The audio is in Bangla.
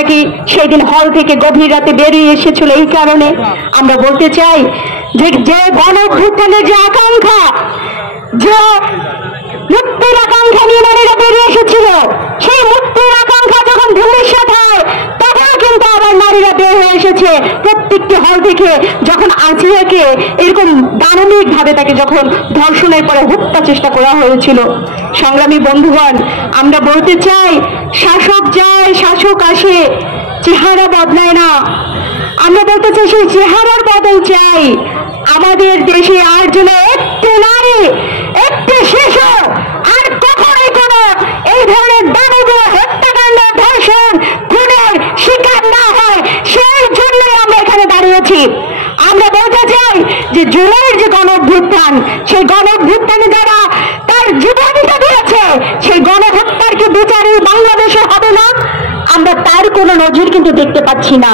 নাকি সেই দিন হল থেকে গভীর রাতে বেরিয়ে এসেছিল। এই কারণে আমরা বলতে চাই যে গণ অভ্যুত্থানের যে আকাঙ্ক্ষা, যে মুক্তির আকাঙ্ক্ষা নিয়ে নারীরা বেরিয়ে এসেছিল, সেই মুক্তির আকাঙ্ক্ষা যখন ভবিষ্যৎ হয় তখন কিন্তু আবার নারীরা বের হয়ে এসেছে প্রত্যেকটি হল থেকে। যখন আসিয়াকে এরকম দানবিক ভাবে তাকে যখন ধর্ষণের পরে হত্যা চেষ্টা করা হয়েছিল, সংগ্রামী বন্ধুগণ, আমরা বলতে চাই শাসক যায় শাসক আসে, চেহারা বদলায় না। আমরা বলতে চাই সেই চেহারার বদল চাই। আমাদের দেশে আর যেন একটি নারী, একটি শিশু আর কখনোই কোনো এই ধরনের দানবীয় হত্যাকাণ্ড, ধর্ষণ, খুনের শিকার না হয়, সেই জন্যই আমরা এখানে দাঁড়িয়েছি। আমরা বলতে চাই যে জুলাইয়ের যে গণ অভ্যুত্থান, সেই গণ অভ্যুত্থানে যারা তার জীবনটা দিয়েছে, সেই গণহত্যার কি বিচার এই বাংলাদেশে হবে না? আমরা তার কোনো নজির কিন্তু দেখতে পাচ্ছি না।